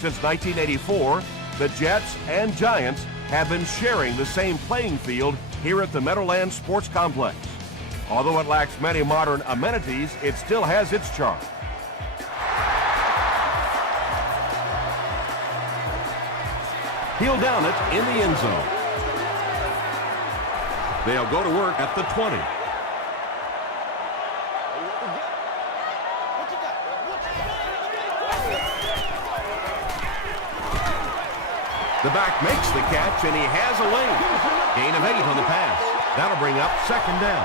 Since 1984, the Jets and Giants have been sharing the same playing field here at the Meadowlands Sports Complex. Although it lacks many modern amenities, it still has its charm. He'll down it in the end zone. They'll go to work at the 20. The back makes the catch, and he has a lane. Gain of 8 on the pass. That'll bring up second down.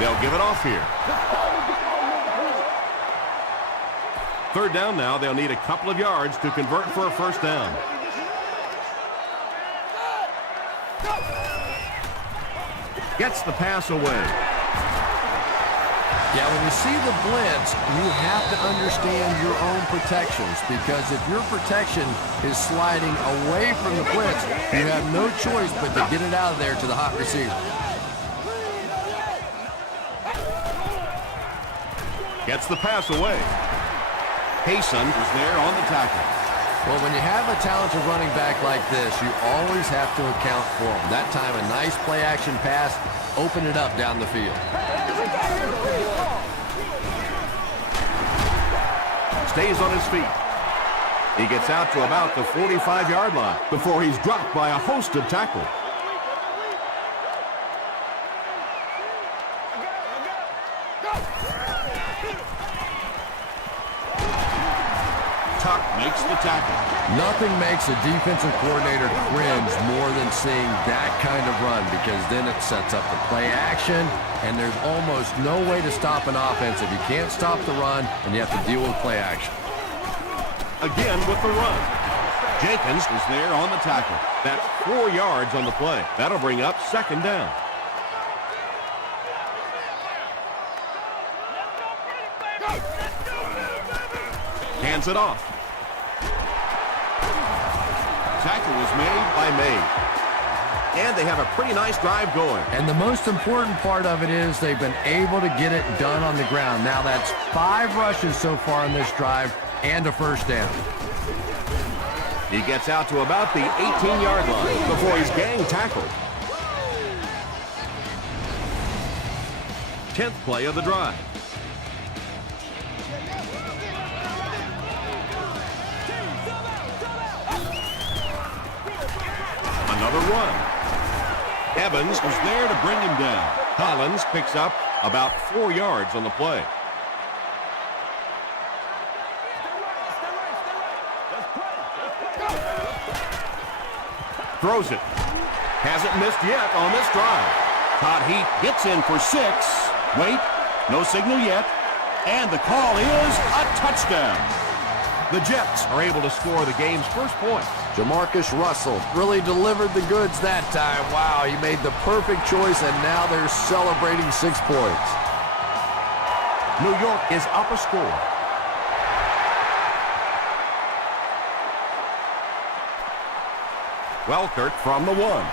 They'll give it off here. Third down now. They'll need a couple of yards to convert for a first down. Gets the pass away. Yeah, when you see the blitz, you have to understand your own protections, because if your protection is sliding away from the blitz, you have no choice but to get it out of there to the hot receiver. Gets the pass away. Payson is there on the tackle. Well, when you have a talented running back like this, you always have to account for him. That time, a nice play-action pass, open it up down the field. Stays on his feet. He gets out to about the 45-yard line before he's dropped by a host of tackles. Tuck makes the tackle. Nothing makes a defensive coordinator cringe more than seeing that kind of run, because then it sets up the play action, and there's almost no way to stop an offense if you can't stop the run and you have to deal with play action. Again with the run. Jenkins is there on the tackle. That's 4 yards on the play. That'll bring up second down. Hands it off. Tackle was made by May. And they have a pretty nice drive going. And the most important part of it is they've been able to get it done on the ground. Now that's 5 rushes so far on this drive and a first down. He gets out to about the 18-yard line before he's gang tackled. 10th play of the drive. Another run. Evans was there to bring him down. Collins picks up about 4 yards on the play. Throws it. Hasn't missed yet on this drive. Todd Heap gets in for 6. Wait, no signal yet. And the call is a touchdown. The Jets are able to score the game's first point. Jamarcus Russell really delivered the goods that time. Wow, he made the perfect choice, and now they're celebrating 6 points. New York is up a score. Welkert from the 1.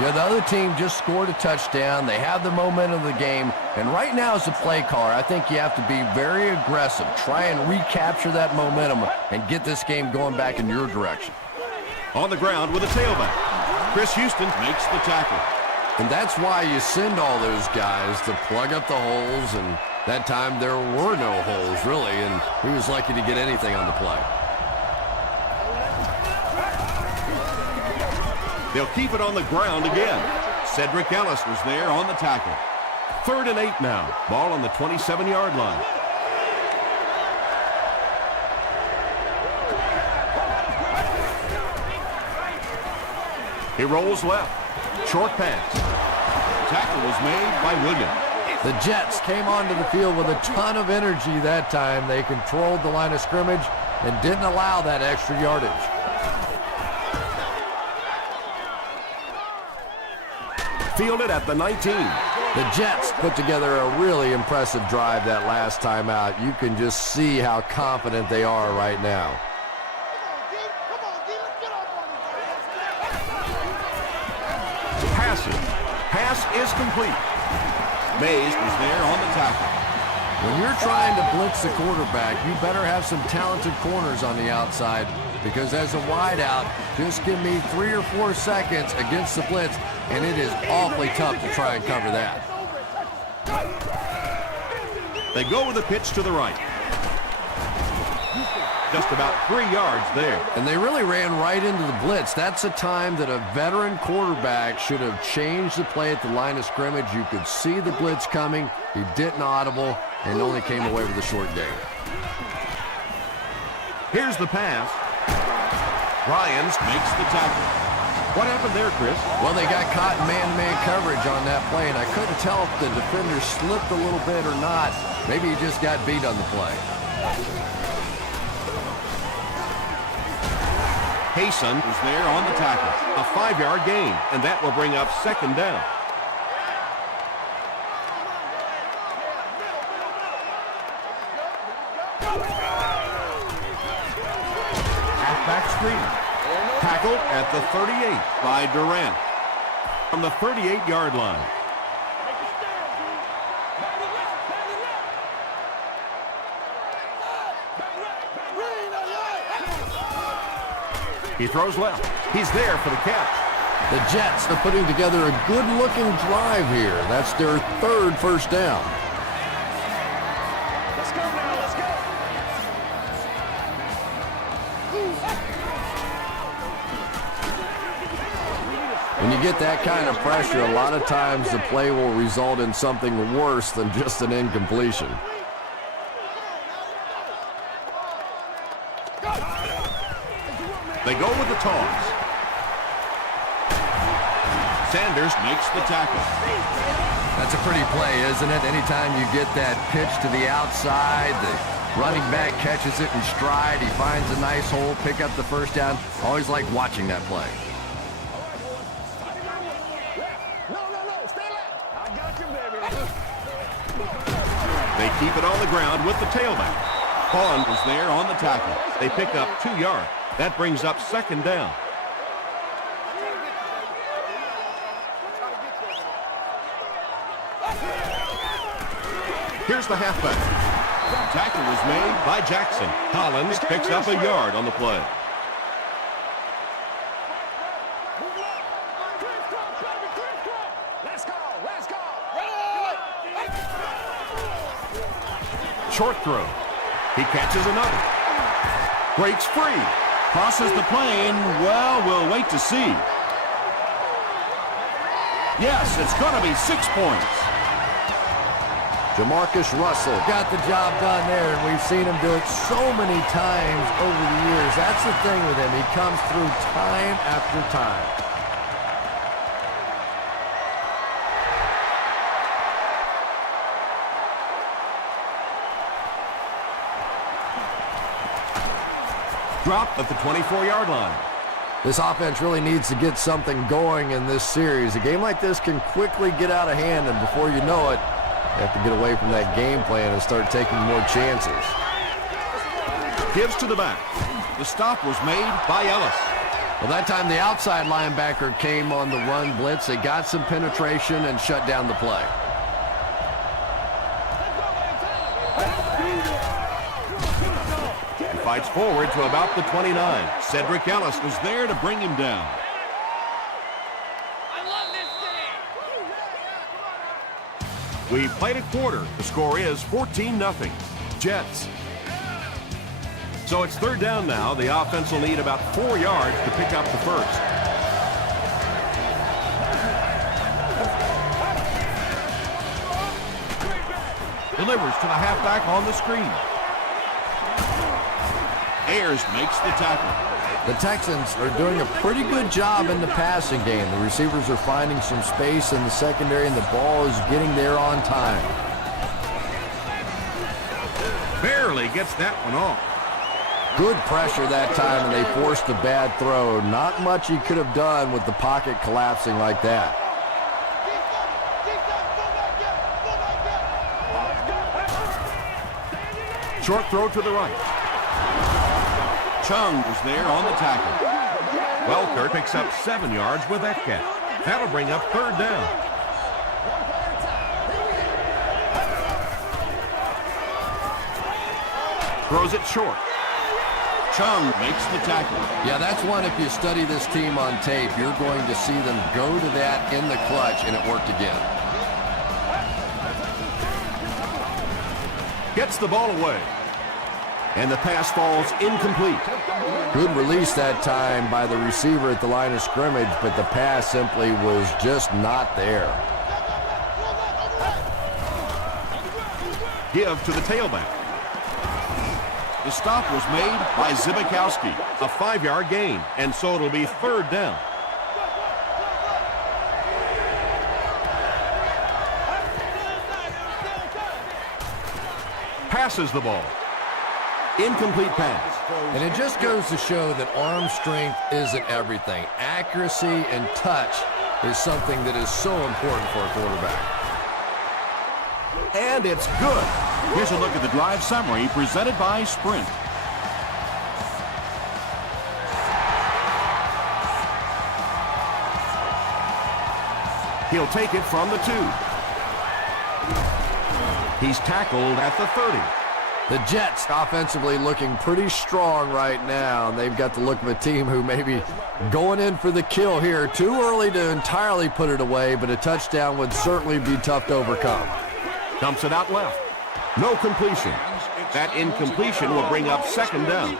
Yeah, the other team just scored a touchdown. They have the momentum of the game. And right now as a play caller, I think you have to be very aggressive. Try and recapture that momentum and get this game going back in your direction. On the ground with a tailback. Chris Houston makes the tackle. And that's why you send all those guys to plug up the holes. And that time there were no holes, really. And he was lucky to get anything on the play. They'll keep it on the ground again. Cedric Ellis was there on the tackle. 3rd and 8 now. Ball on the 27-yard line. He rolls left. Short pass. Tackle was made by Williams. The Jets came onto the field with a ton of energy that time. They controlled the line of scrimmage and didn't allow that extra yardage. Fielded at the 19. The Jets put together a really impressive drive that last time out. You can just see how confident they are right now. pass is complete. Mays was there on the tackle. When you're trying to blitz the quarterback, you better have some talented corners on the outside, because as a wideout, just give me 3 or 4 seconds against the blitz, and it is awfully tough to try and cover that. They go with a pitch to the right. Just about 3 yards there. And they really ran right into the blitz. That's a time that a veteran quarterback should have changed the play at the line of scrimmage. You could see the blitz coming. He didn't audible and only came away with a short gain. Here's the pass. Ryans makes the tackle. What happened there, Chris? Well, they got caught in man-to-man coverage on that play, and I couldn't tell if the defender slipped a little bit or not. Maybe he just got beat on the play. Hayson was there on the tackle. A 5-yard gain, and that will bring up second down. Halfback screen. Tackled at the 38 by Durant from the 38-yard line. He throws left. He's there for the catch. The Jets are putting together a good-looking drive here. That's their 3rd first down. Let's go now, let's go. When you get that kind of pressure, a lot of times the play will result in something worse than just an incompletion. They go with the toss. Sanders makes the tackle. That's a pretty play, isn't it? Anytime you get that pitch to the outside, the running back catches it in stride, he finds a nice hole, pick up the first down. Always like watching that play. No, stay left. I got you, baby. They keep it on the ground with the tailback. Pond was there on the tackle. They pick up 2 yards. That brings up second down. Here's the halfback. Tackle was made by Jackson. Collins picks up a yard on the play. Let's go. Short throw. He catches another. Breaks free. Crosses the plane. Well, we'll wait to see. Yes, it's going to be 6 points. Jamarcus Russell got the job done there, and we've seen him do it so many times over the years. That's the thing with him. He comes through time after time. Dropped at the 24-yard line. This offense really needs to get something going in this series. A game like this can quickly get out of hand, and before you know it, you have to get away from that game plan and start taking more chances. Gives to the back. The stop was made by Ellis. Well, that time the outside linebacker came on the run blitz. They got some penetration and shut down the play. He fights forward to about the 29. Cedric Ellis was there to bring him down. We played a quarter. The score is 14-0. Jets. So it's third down now. The offense will need about 4 yards to pick up the first. Delivers to the halfback on the screen. Ayers makes the tackle. The Texans are doing a pretty good job in the passing game. The receivers are finding some space in the secondary, and the ball is getting there on time. Barely gets that one off. Good pressure that time, and they forced a bad throw. Not much he could have done with the pocket collapsing like that. Short throw to the right. Chung was there on the tackle. Welker picks up 7 yards with that catch. That'll bring up third down. Throws it short. Chung makes the tackle. Yeah, that's one, if you study this team on tape, you're going to see them go to that in the clutch, and it worked again. Gets the ball away. And the pass falls incomplete. Good release that time by the receiver at the line of scrimmage, but the pass simply was just not there. Give to the tailback. The stop was made by Zibikowski. A 5-yard gain, and so it'll be 3rd down. Passes the ball. Incomplete pass. And it just goes to show that arm strength isn't everything. Accuracy and touch is something that is so important for a quarterback. And it's good. Here's a look at the drive summary presented by Sprint. He'll take it from the 2. He's tackled at the 30. The Jets offensively looking pretty strong right now. They've got the look of a team who may be going in for the kill here. Too early to entirely put it away, but a touchdown would certainly be tough to overcome. Dumps it out left. No completion. That incompletion will bring up 2nd down.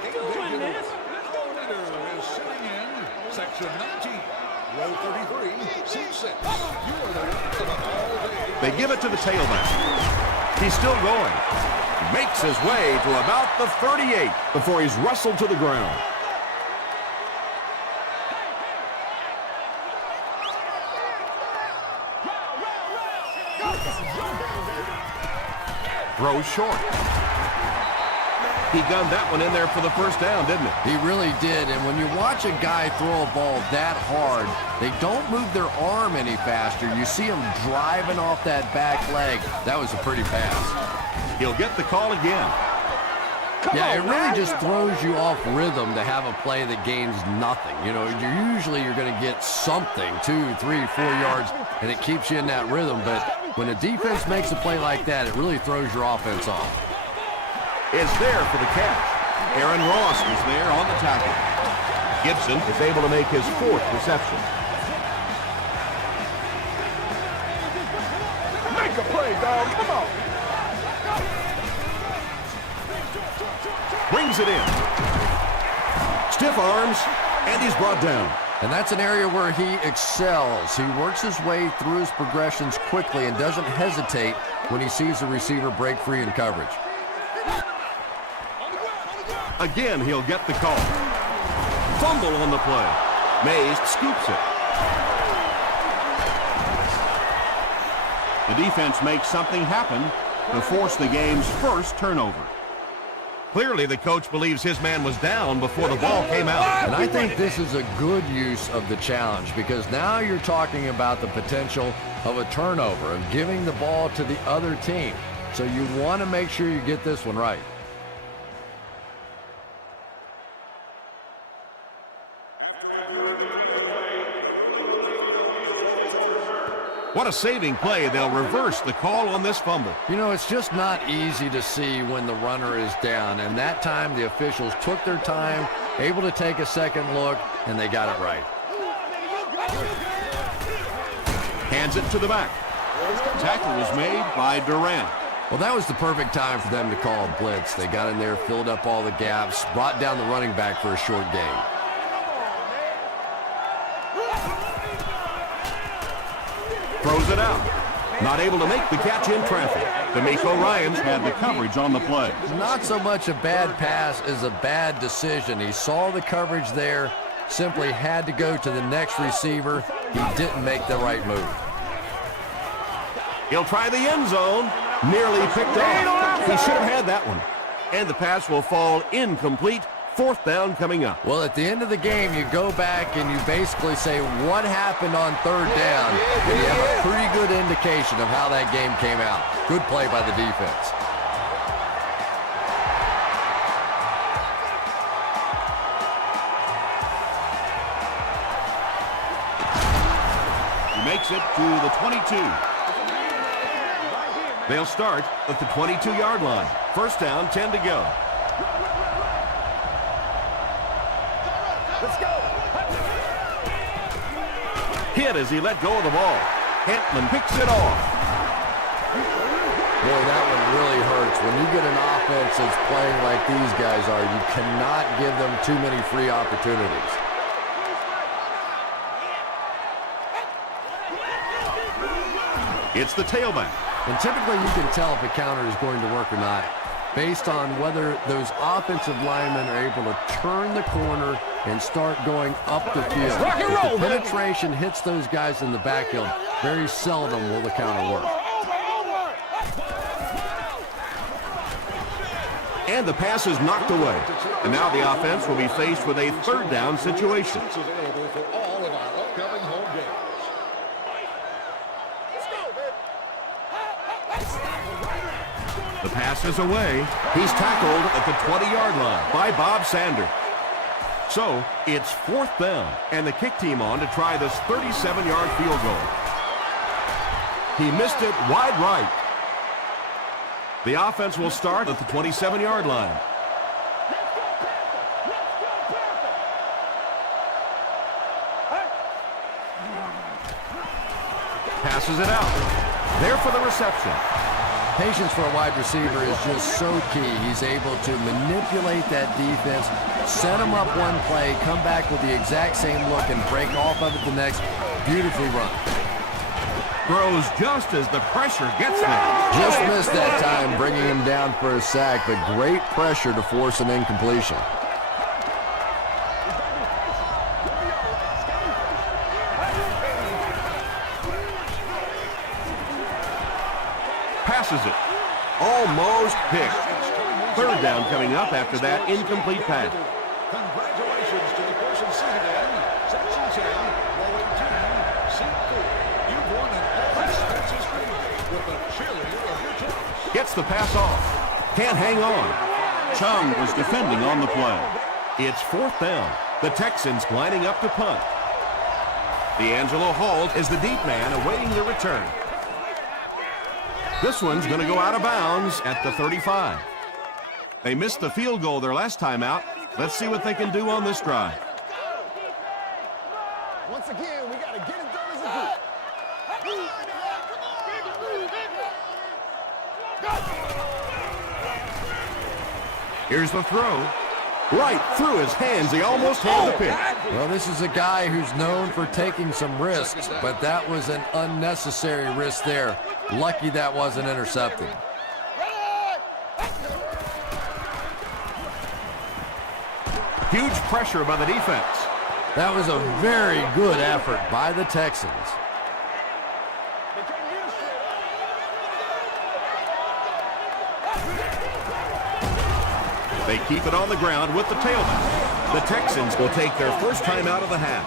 They give it to the tailback. He's still going. Makes his way to about the 38 before he's wrestled to the ground. Throws short. He gunned that one in there for the 1st down, didn't he? He really did, and when you watch a guy throw a ball that hard, they don't move their arm any faster. You see him driving off that back leg. That was a pretty pass. He'll get the call again. Yeah, it really just throws you off rhythm to have a play that gains nothing. You know, you're going to get something, 2, 3, 4 yards, and it keeps you in that rhythm. But when a defense makes a play like that, it really throws your offense off. Is there for the catch. Aaron Ross is there on the tackle. Gibson is able to make his 4th reception. Make a play, dog. Come on. Brings it in. Stiff arms, and he's brought down. And that's an area where he excels. He works his way through his progressions quickly and doesn't hesitate when he sees the receiver break free in coverage. Again, he'll get the call. Fumble on the play. Mays scoops it. The defense makes something happen to force the game's 1st turnover. Clearly, the coach believes his man was down before the ball came out. And I think this is a good use of the challenge, because now you're talking about the potential of a turnover, of giving the ball to the other team. So you want to make sure you get this one right. What a saving play. They'll reverse the call on this fumble. You know, it's just not easy to see when the runner is down, and that time the officials took their time, able to take a second look, and they got it right. Hands it to the back. Tackle was made by Durant. Well, that was the perfect time for them to call a blitz. They got in there, filled up all the gaps, brought down the running back for a short gain. Throws it out. Not able to make the catch in traffic. D'Amico Ryans had the coverage on the play. Not so much a bad pass as a bad decision. He saw the coverage there, simply had to go to the next receiver. He didn't make the right move. He'll try the end zone. Nearly picked off. He should have had that one. And the pass will fall incomplete. 4th down coming up. Well, at the end of the game, you go back and you basically say what happened on 3rd down, and you have a pretty good indication of how that game came out. Good play by the defense. He makes it to the 22. They'll start at the 22-yard line. 1st down, 10 to go. Let's go. Hit as he let go of the ball. Hentman picks it off. Boy, that one really hurts. When you get an offense that's playing like these guys are, you cannot give them too many free opportunities. It's the tailback. And typically you can tell if a counter is going to work or not based on whether those offensive linemen are able to turn the corner and start going up the field. Rock and If roll, the man. penetration hits those guys in the backfield, very seldom will the counter work. And the pass is knocked away. And now the offense will be faced with a third down situation. This is available for all of our upcoming home games. The pass is away. He's tackled at the 20-yard line by Bob Sander. So it's 4th down, and the kick team on to try this 37-yard field goal. He missed it wide right. The offense will start at the 27-yard line. Passes it out. There for the reception. Patience for a wide receiver is just so key. He's able to manipulate that defense, set them up one play, come back with the exact same look, and break off of it the next. Beautifully run. Throws just as the pressure gets there. Just missed that time, bringing him down for a sack, but great pressure to force an incompletion. Passes it. Almost picked. 3rd down coming up after that incomplete pass. Congratulations to the person seated in Section 10, row 18, seat 4. You've won an all-expenses paid with the cheerleader of your choice. Gets the pass off. Can't hang on. Chung was defending on the play. It's 4th down. The Texans lining up to punt. D'Angelo Hall is the deep man awaiting the return. This one's going to go out of bounds at the 35. They missed the field goal their last time out. Let's see what they can do on this drive. Once again, we got to get it done as a group. Here's the throw. Right through his hands. He almost had the pick. Well, this is a guy who's known for taking some risks, but that was an unnecessary risk there. Lucky that wasn't intercepted. Huge pressure by the defense. That was a very good effort by the Texans. They keep it on the ground with the tailback. The Texans will take their first time out of the half.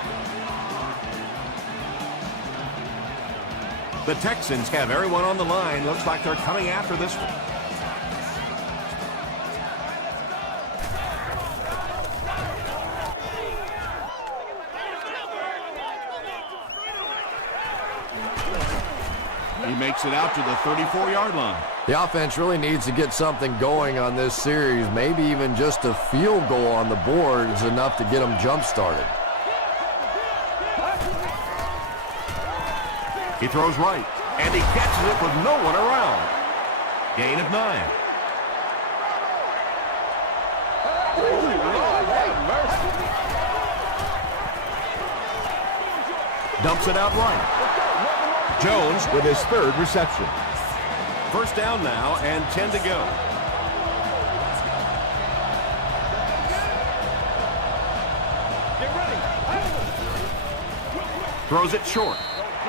The Texans have everyone on the line. Looks like they're coming after this one. He makes it out to the 34-yard line. The offense really needs to get something going on this series. Maybe even just a field goal on the board is enough to get them jump-started. He throws right, and he catches it with no one around. Gain of 9. Dumps it out right. Jones with his 3rd reception. First down now and 10 to go. Throws it short.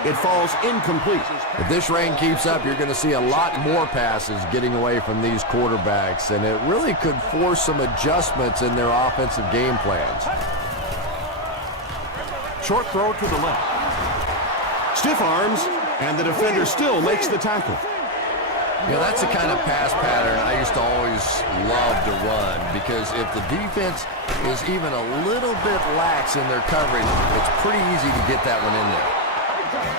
It falls incomplete. If this rain keeps up, you're going to see a lot more passes getting away from these quarterbacks, and it really could force some adjustments in their offensive game plans. Short throw to the left. Stiff arms, and the defender still makes the tackle. You know, that's the kind of pass pattern I used to always love to run, because if the defense is even a little bit lax in their coverage, it's pretty easy to get that one in there.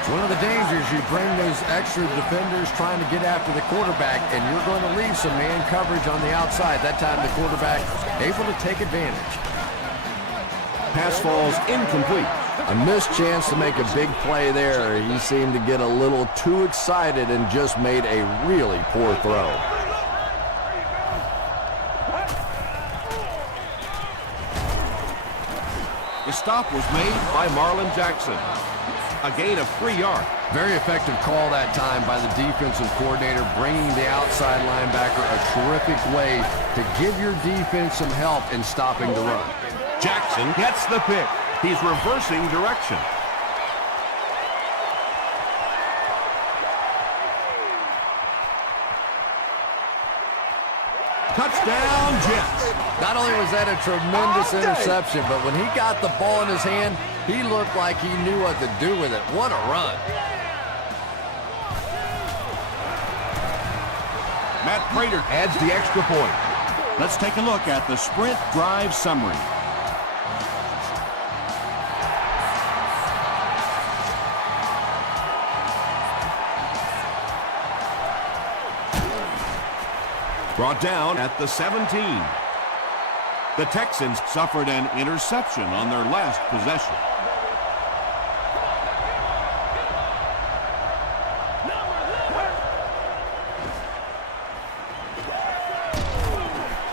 It's one of the dangers. You bring those extra defenders trying to get after the quarterback, and you're going to leave some man coverage on the outside. That time the quarterback able to take advantage. Pass falls incomplete. A missed chance to make a big play there. He seemed to get a little too excited and just made a really poor throw. The stop was made by Marlon Jackson. A gain of 3 yards. Very effective call that time by the defensive coordinator, bringing the outside linebacker a terrific way to give your defense some help in stopping the run. Jackson gets the pick. He's reversing direction. Touchdown, Jets. Not only was that a tremendous interception, but when he got the ball in his hand, he looked like he knew what to do with it. What a run. Matt Prater adds the extra point. Let's take a look at the sprint drive summary. Brought down at the 17. The Texans suffered an interception on their last possession.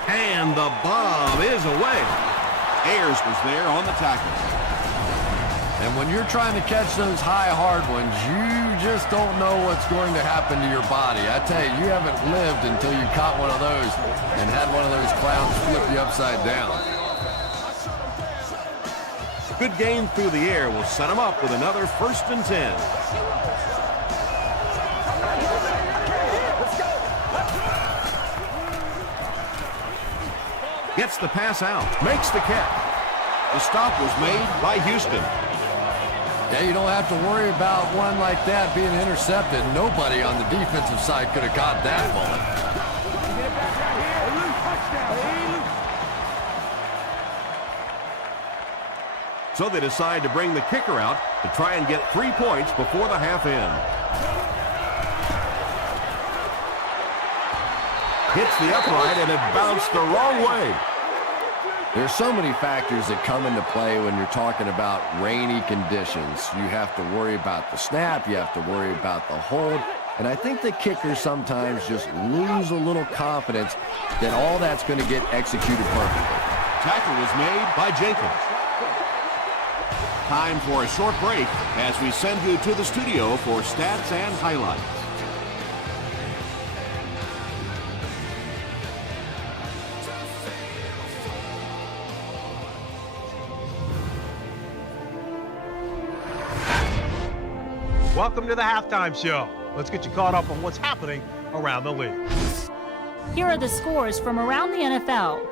And the bomb is away. Ayers was there on the tackle. And when you're trying to catch those high, hard ones, you just don't know what's going to happen to your body. I tell you, you haven't lived until you caught one of those and had one of those clowns flip you upside down. Good gain through the air will set him up with another 1st and 10. Gets the pass out, makes the catch. The stop was made by Houston. Yeah, you don't have to worry about one like that being intercepted. Nobody on the defensive side could have caught that bullet. So they decide to bring the kicker out to try and get 3 points before the half end. Hits the upright and it bounced the wrong way. There's so many factors that come into play when you're talking about rainy conditions. You have to worry about the snap. You have to worry about the hold. And I think the kickers sometimes just lose a little confidence that all that's going to get executed perfectly. Tackle was made by Jenkins. Time for a short break as we send you to the studio for stats and highlights. Welcome to the Halftime Show. Let's get you caught up on what's happening around the league. Here are the scores from around the NFL.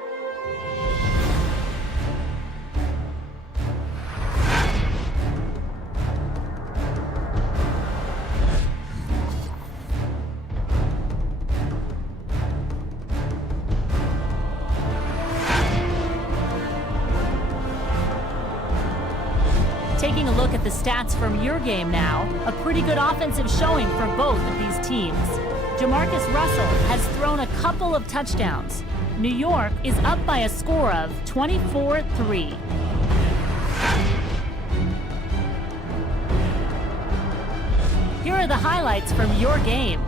Taking a look at the stats from your game now, a pretty good offensive showing for both of these teams. Jamarcus Russell has thrown a couple of touchdowns. New York is up by a score of 24-3. Here are the highlights from your game.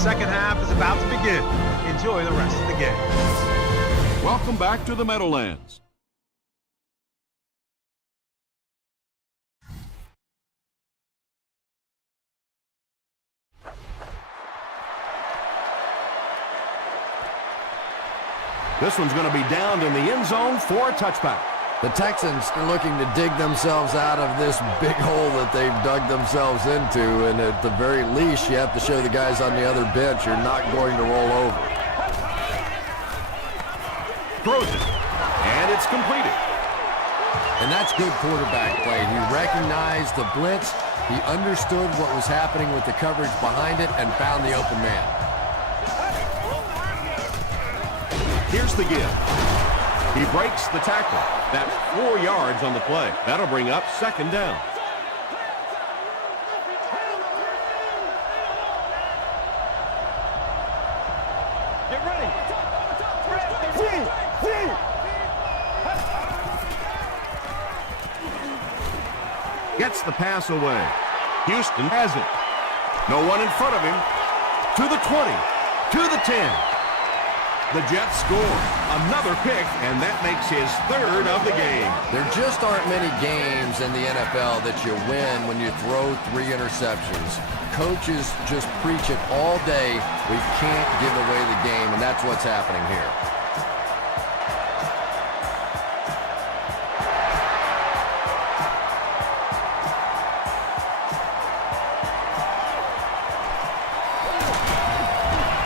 Second half is about to begin. Enjoy the rest of the game. Welcome back to the Meadowlands. This one's going to be downed in the end zone for a touchback. The Texans are looking to dig themselves out of this big hole that they've dug themselves into, and at the very least, you have to show the guys on the other bench you're not going to roll over. Throws it, and it's completed. And that's good quarterback play. He recognized the blitz, he understood what was happening with the coverage behind it, and found the open man. Here's the give. He breaks the tackle. That's 4 yards on the play. That'll bring up second down. Get ready. Gets the pass away. Houston has it. No one in front of him. To the 20. To the 10. The Jets score. Another pick, and that makes his third of the game. There just aren't many games in the NFL that you win when you throw 3 interceptions. Coaches just preach it all day. We can't give away the game, and that's what's happening here.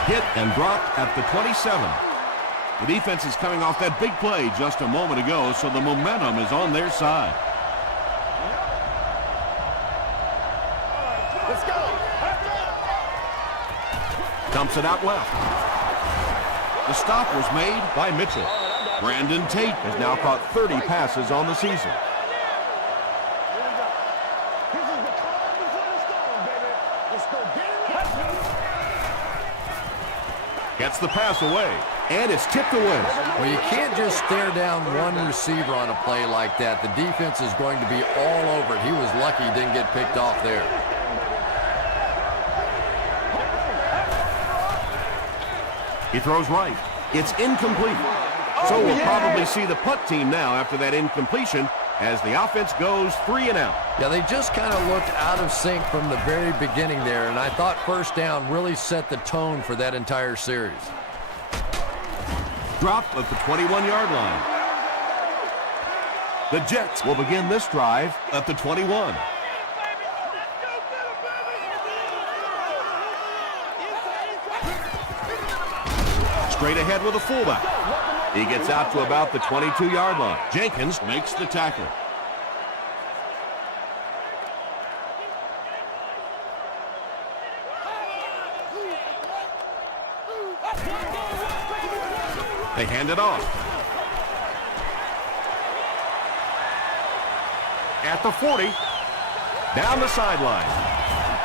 Hit and dropped at the 27. The defense is coming off that big play just a moment ago, so the momentum is on their side. Let's go. Dumps it out left. The stop was made by Mitchell. Brandon Tate has now caught 30 passes on the season. This is the calm before the storm, baby. Let's go get it. Gets the pass away, and it's tipped away. Well, you can't just stare down one receiver on a play like that. The defense is going to be all over it. He was lucky he didn't get picked off there. He throws right. It's incomplete. So we'll probably see the punt team now after that incompletion as the offense goes 3 and out. Yeah, they just kind of looked out of sync from the very beginning there, and I thought first down really set the tone for that entire series. Dropped at the 21-yard line. The Jets will begin this drive at the 21. Straight ahead with a fullback. He gets out to about the 22-yard line. Jenkins makes the tackle. They hand it off. At the 40. Down the sideline.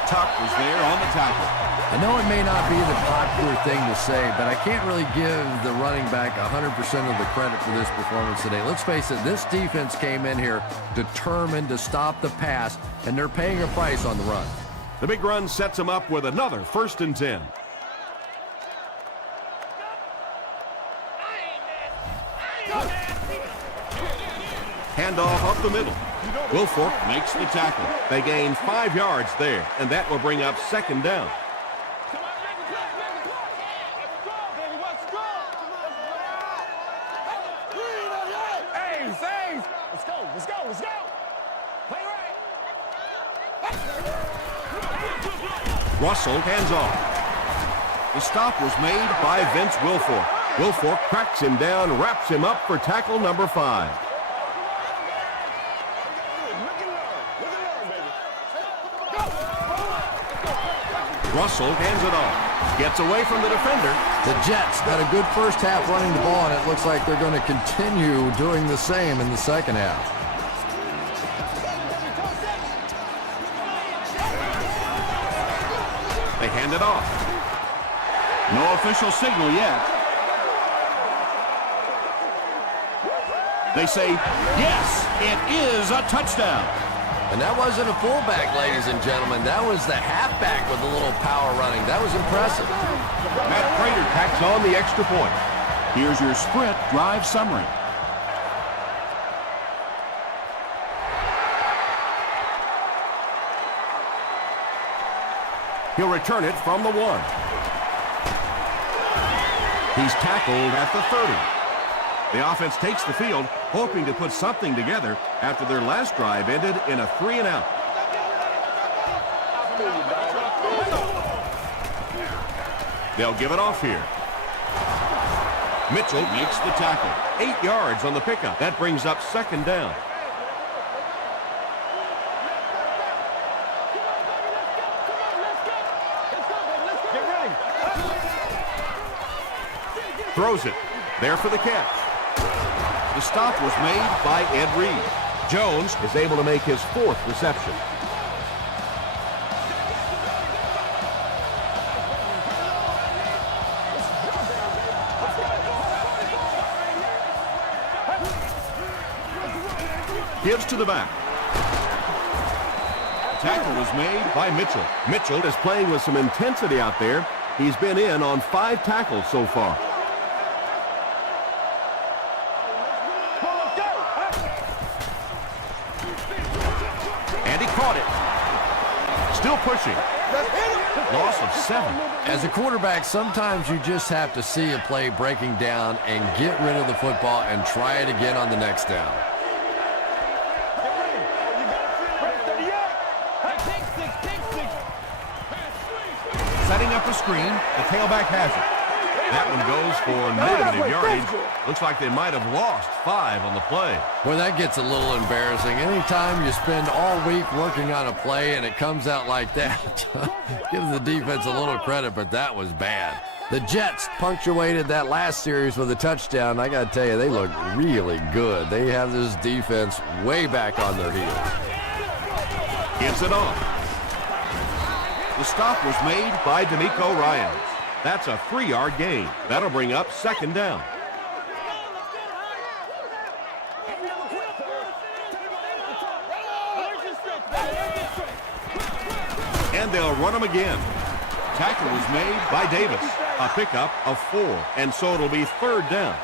Tuck was there on the tackle. I know it may not be the popular thing to say, but I can't really give the running back 100% of the credit for this performance today. Let's face it, this defense came in here determined to stop the pass, and they're paying a price on the run. The big run sets him up with another 1st and 10. Handoff up the middle. Wilfork makes the tackle. They gain 5 yards there, and that will bring up second down. Let's go. Play right. Russell hands off. The stop was made by Vince Wilfork. Wilfork cracks him down, wraps him up for tackle number 5. Russell hands it off. Gets away from the defender. The Jets had a good first half running the ball, and it looks like they're going to continue doing the same in the second half. They hand it off. No official signal yet. They say, yes, it is a touchdown. And that wasn't a fullback, ladies and gentlemen. That was the halfback with a little power running. That was impressive. Matt Prater tacks on the extra point. Here's your Sprint drive summary. He'll return it from the 1. He's tackled at the 30. The offense takes the field hoping to put something together after their last drive ended in a 3-and-out. They'll give it off here. Mitchell makes the tackle. 8 yards on the pickup. That brings up 2nd down. Throws it. There for the catch. The stop was made by Ed Reed. Jones is able to make his 4th reception. Gives to the back. Tackle was made by Mitchell. Mitchell is playing with some intensity out there. He's been in on 5 tackles so far. And he caught it. Still pushing. Loss of 7. As a quarterback, sometimes you just have to see a play breaking down and get rid of the football and try it again on the next down. Setting up a screen. The tailback has it. That one goes for negative yardage. Looks like they might have lost 5 on the play. Well, that gets a little embarrassing. Anytime you spend all week working on a play and it comes out like that, give the defense a little credit, but that was bad. The Jets punctuated that last series with a touchdown. I got to tell you, they look really good. They have this defense way back on their heels. Gets it off. The stop was made by D'Amico Ryans. That's a 3-yard gain. That'll bring up 2nd down. And they'll run him again. Tackle was made by Davis. A pickup of 4, and so it'll be 3rd down.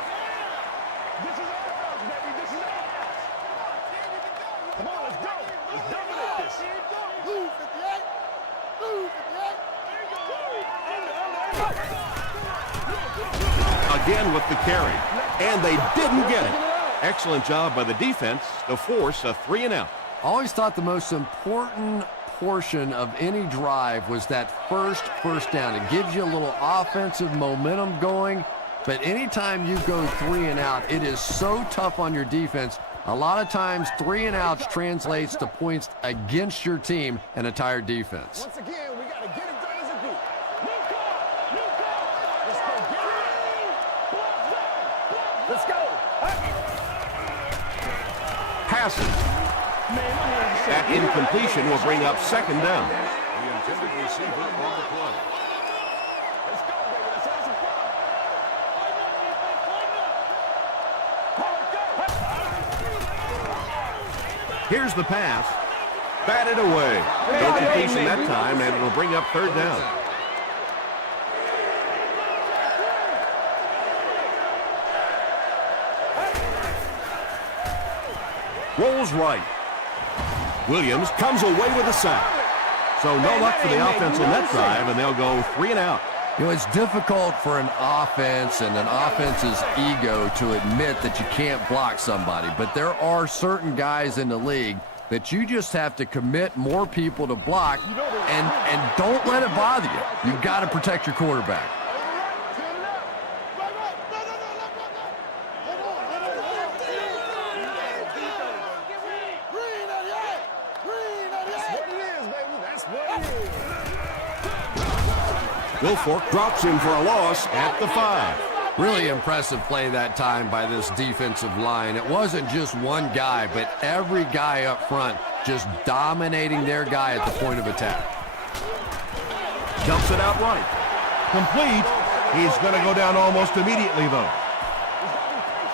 Again with the carry, and they didn't get it. Excellent job by the defense to force a 3-and-out. Always thought the most important portion of any drive was that first down. It gives you a little offensive momentum going, but anytime you go 3-and-out, it is so tough on your defense. A lot of times 3-and-outs translates to points against your team and a tired defense. Once again, we got to get it done as a group. Let's go. Passes. That incompletion will bring up 2nd down. The intended receiver on the play. Let's go, baby. Let's have some fun. Here's the pass. Batted away. No completion that time, and it'll bring up 3rd down. Rolls right. Williams comes away with a sack. So no luck for the offense on that drive, and they'll go 3-and-out. You know, it's difficult for an offense and an offense's ego to admit that you can't block somebody, but there are certain guys in the league that you just have to commit more people to block, and don't let it bother you. You've got to protect your quarterback. Wilfork drops him for a loss at the 5. Really impressive play that time by this defensive line. It wasn't just one guy, but every guy up front just dominating their guy at the point of attack. Dumps it out right. Complete. He's going to go down almost immediately, though.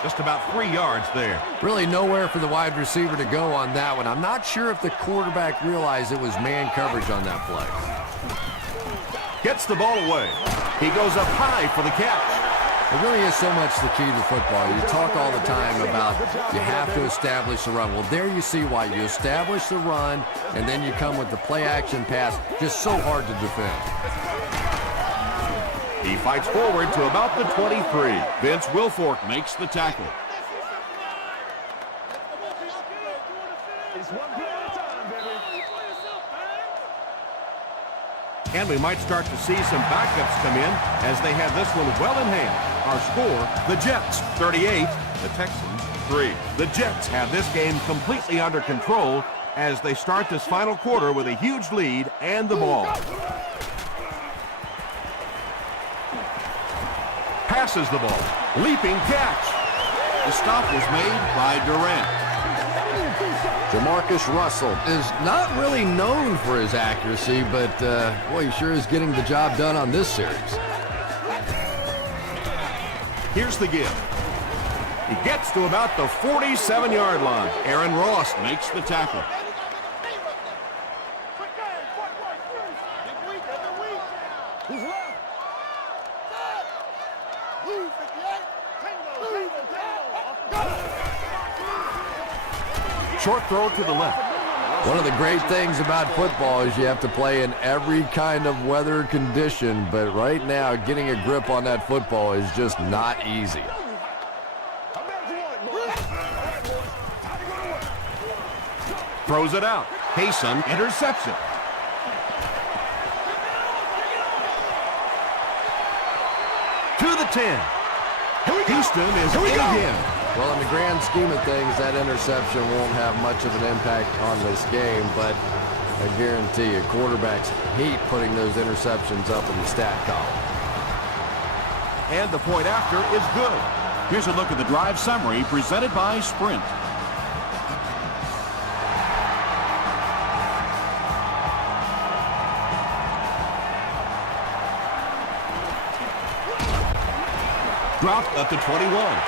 Just about 3 yards there. Really nowhere for the wide receiver to go on that one. I'm not sure if the quarterback realized it was man coverage on that play. Gets the ball away. He goes up high for the catch. It really is so much the key to football. You talk all the time about you have to establish the run. Well, there you see why. You establish the run, and then you come with the play-action pass. Just so hard to defend. He fights forward to about the 23. Vince Wilfork makes the tackle. And we might start to see some backups come in as they have this one well in hand. Our score, the Jets 38, the Texans 3. The Jets have this game completely under control as they start this final quarter with a huge lead and the ball. Passes the ball. Leaping catch. The stop was made by Durant. Jamarcus Russell is not really known for his accuracy, but boy, he sure is getting the job done on this series. Here's the give. He gets to about the 47-yard line. Aaron Ross makes the tackle. Short throw to the left. One of the great things about football is you have to play in every kind of weather condition, but right now getting a grip on that football is just not easy. Throws it out. Hayson intercepts it. To the 10. Houston is in again. Well, in the grand scheme of things, that interception won't have much of an impact on this game, but I guarantee you, quarterbacks hate putting those interceptions up in the stat column. And the point after is good. Here's a look at the drive summary presented by Sprint. Dropped up to 21.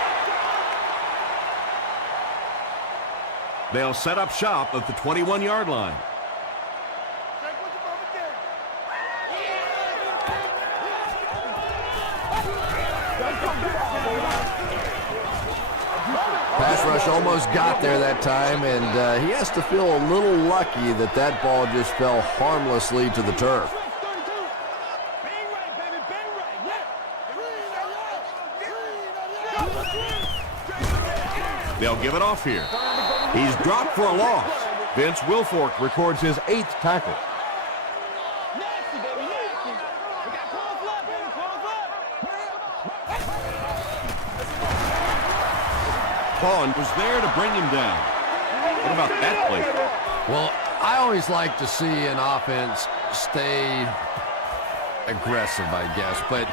They'll set up shop at the 21-yard line. Pass rush almost got there that time, and he has to feel a little lucky that that ball just fell harmlessly to the turf. They'll give it off here. He's dropped for a loss. Vince Wilfork records his 8th tackle. Vaughn was there to bring him down. What about that play? Well, I always like to see an offense stay aggressive, I guess, but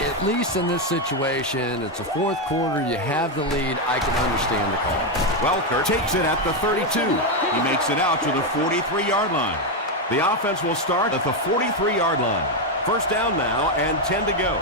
at least in this situation, it's a fourth quarter, you have the lead, I can understand the call. Welker takes it at the 32. He makes it out to the 43-yard line. The offense will start at the 43-yard line. First down now and 10 to go.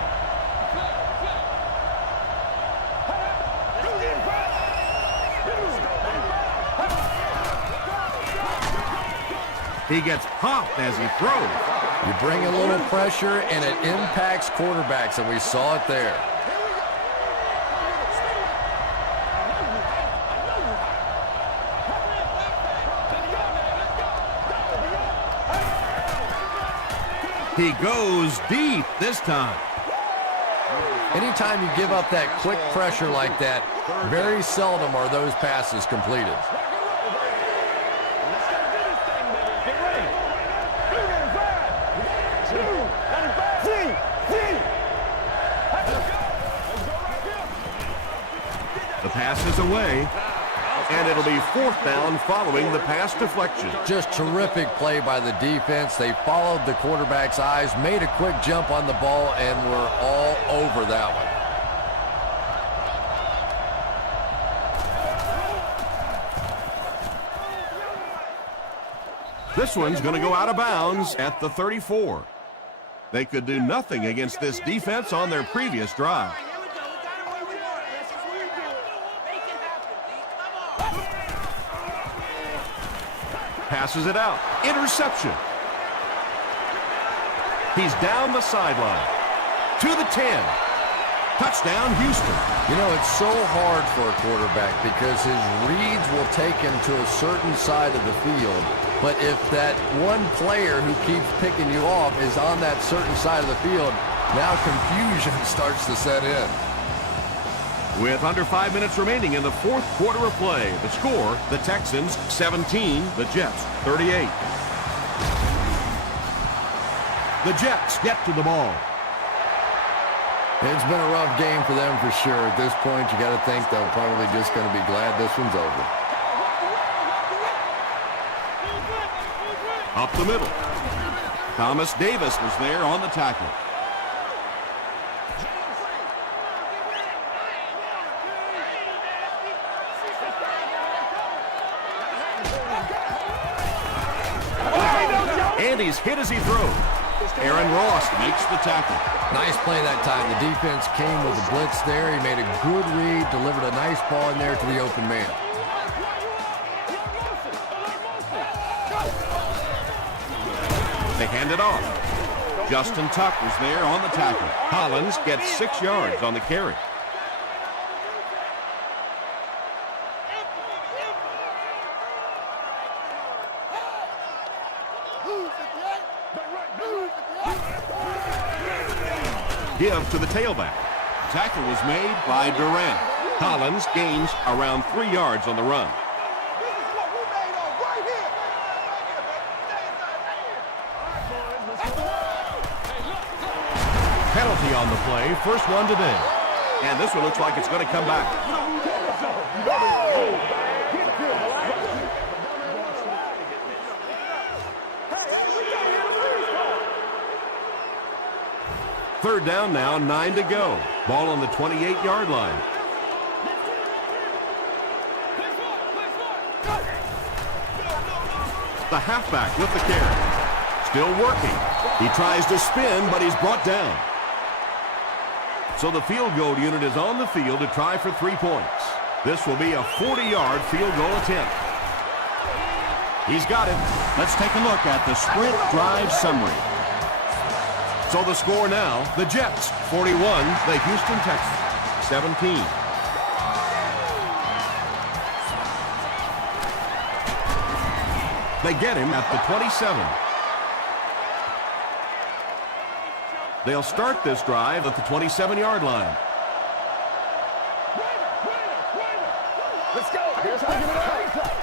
He gets popped as he throws. You bring a little pressure, and it impacts quarterbacks, and we saw it there. He goes deep this time. Anytime you give up that quick pressure like that, very seldom are those passes completed. The pass is away, and it'll be fourth down following the pass deflection. Just terrific play by the defense. They followed the quarterback's eyes, made a quick jump on the ball, and were all over that one. This one's going to go out of bounds at the 34. They could do nothing against this defense on their previous drive. Passes it out. Interception. He's down the sideline. To the 10. Touchdown, Houston. You know, it's so hard for a quarterback because his reads will take him to a certain side of the field. But if that one player who keeps picking you off is on that certain side of the field, now confusion starts to set in. With under 5 minutes remaining in the fourth quarter of play, the score, the Texans 17, the Jets 38. The Jets get to the ball. It's been a rough game for them for sure. At this point, you got to think they're probably just going to be glad this one's over. Up the middle. Thomas Davis was there on the tackle. And he's hit as he throws. Aaron Ross makes the tackle. Nice play that time. The defense came with a blitz there. He made a good read, delivered a nice ball in there to the open man. They hand it off. Justin Tuck was there on the tackle. Collins gets 6 yards on the carry. Give to the tailback. Tackle was made by Durant. Collins gains around 3 yards on the run. Penalty on the play, first one today. And this one looks like it's going to come back. Third down now, 9 to go. Ball on the 28-yard line. The halfback with the carry. Still working. He tries to spin, but he's brought down. So the field goal unit is on the field to try for 3 points. This will be a 40-yard field goal attempt. He's got it. Let's take a look at the sprint drive summary. So the score now, the Jets 41, the Houston Texans 17. They get him at the 27. They'll start this drive at the 27-yard line. Let's go. Here's how you give it up.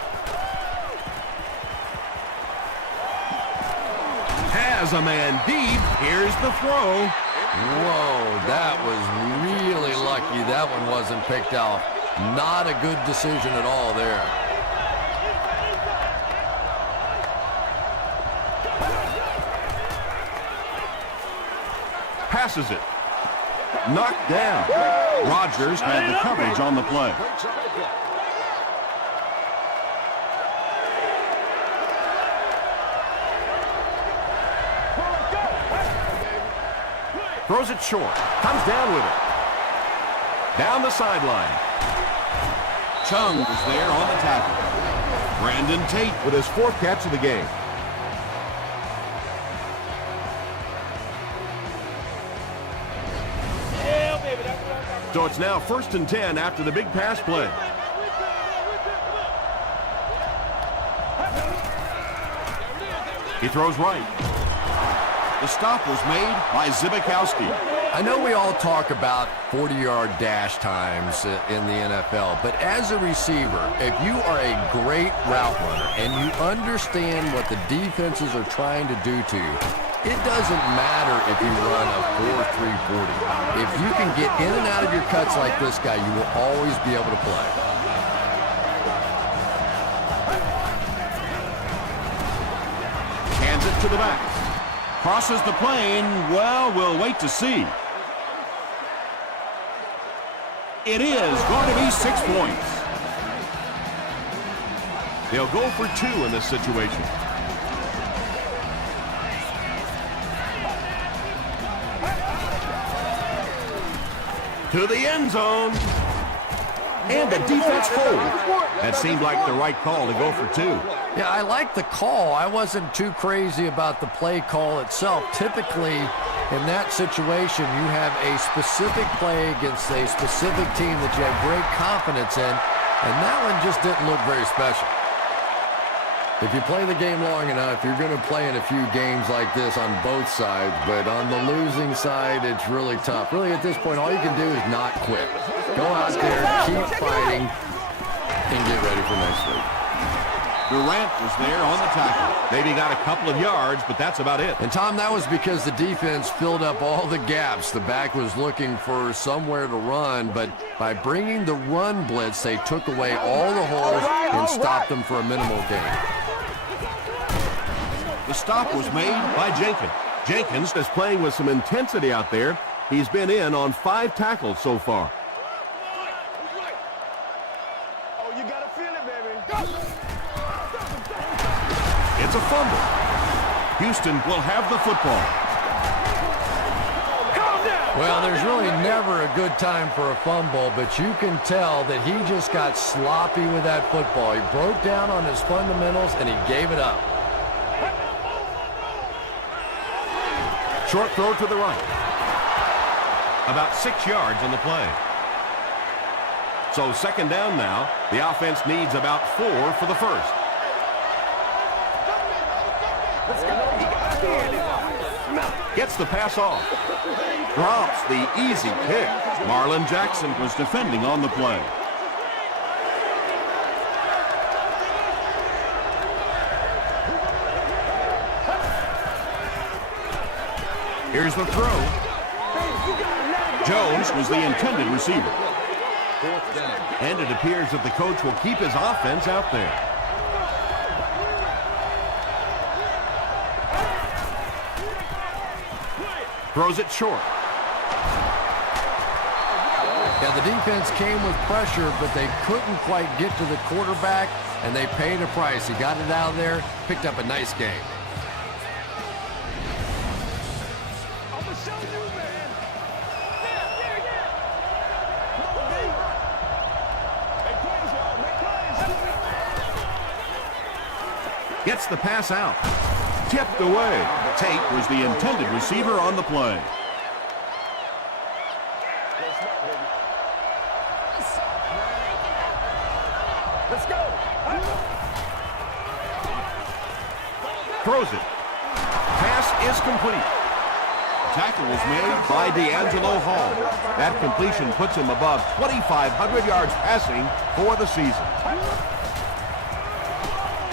Has a man deep. Here's the throw. Whoa, that was really lucky. That one wasn't picked off. Not a good decision at all there. Passes it. Knocked down. Rodgers had the coverage on the play. Throws it short. Comes down with it. Down the sideline. Chung was there on the tackle. Brandon Tate with his 4th catch of the game. So it's now 1st and 10 after the big pass play. He throws right. The stop was made by Zibikowski. I know we all talk about 40-yard dash times in the NFL, but as a receiver, if you are a great route runner and you understand what the defenses are trying to do to you, it doesn't matter if you run a 4.340. If you can get in and out of your cuts like this guy, you will always be able to play. Hands it to the back. Crosses the plane. Well, we'll wait to see. It is going to be 6 points. They'll go for 2 in this situation. To the end zone. And the defense holds. That seemed like the right call to go for 2. Yeah, I like the call. I wasn't too crazy about the play call itself. Typically, in that situation, you have a specific play against a specific team that you have great confidence in, and that one just didn't look very special. If you play the game long enough, you're going to play in a few games like this on both sides, but on the losing side, it's really tough. Really, at this point, all you can do is not quit. Go out there, keep fighting, and get ready for next week. Durant was there on the tackle. Maybe got a couple of yards, but that's about it. And, Tom, that was because the defense filled up all the gaps. The back was looking for somewhere to run, but by bringing the run blitz, they took away all the holes and stopped them for a minimal gain. The stop was made by Jenkins. Jenkins is playing with some intensity out there. He's been in on 5 tackles so far. Oh, you gotta feel it, baby. It's a fumble. Houston will have the football. Well, there's really never a good time for a fumble, but you can tell that he just got sloppy with that football. He broke down on his fundamentals, and he gave it up. Short throw to the right. About 6 yards on the play. So second down now. The offense needs about 4 for the first. Gets the pass off. Drops the easy pick. Marlon Jackson was defending on the play. Here's the throw. Jones was the intended receiver. And it appears that the coach will keep his offense out there. Throws it short. Yeah, the defense came with pressure, but they couldn't quite get to the quarterback, and they paid a price. He got it out of there, picked up a nice game. Gets the pass out. Tipped away. Tate was the intended receiver on the play. Let's go. Throws it. Pass is complete. Tackle was made by D'Angelo Hall. That completion puts him above 2,500 yards passing for the season.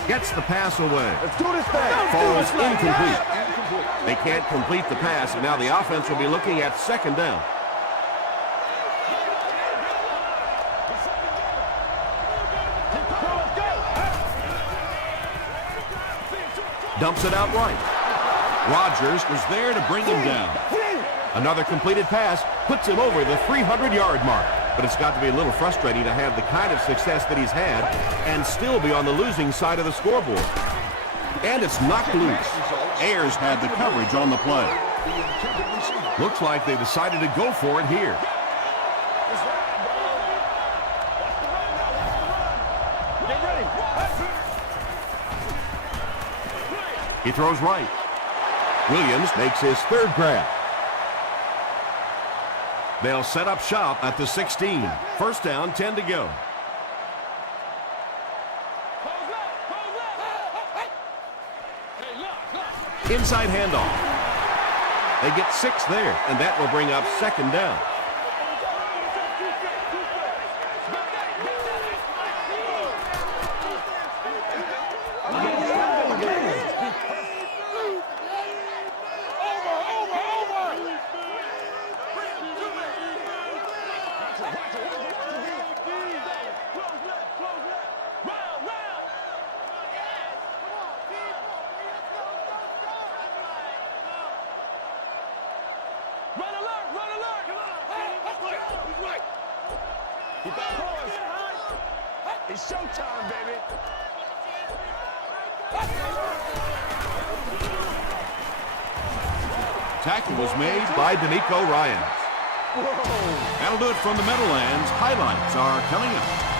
Gets the pass away. Let's do this thing. Falls incomplete. They can't complete the pass, and now the offense will be looking at second down. Dumps it out right. Rodgers was there to bring him down. Another completed pass puts him over the 300-yard mark. But it's got to be a little frustrating to have the kind of success that he's had and still be on the losing side of the scoreboard. And it's knocked loose. Ayers had the coverage on the play. Looks like they decided to go for it here. He throws right. Williams makes his third grab. They'll set up shop at the 16. First down, 10 to go. Inside handoff. They get 6 there, and that will bring up second down. It's showtime, baby. Tackle was made by D'Amico Ryans. That'll do it from the Meadowlands. Highlights are coming up.